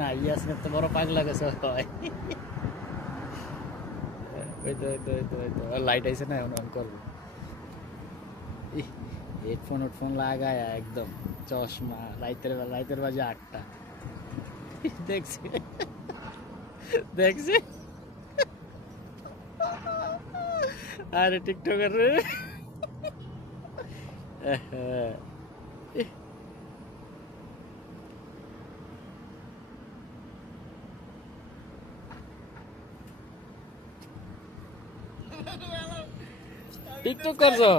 না ইয়াসিনের তো বড় পাগলা গেছে হয়। ওই তো লাইট আইছে না এখন অন করবো। হেডফোন লাগায় একদম চশমা, রাইতের বাজে 8টা। দেখছি দেখছি আরে টিকটকার রে। টিকটক করছো?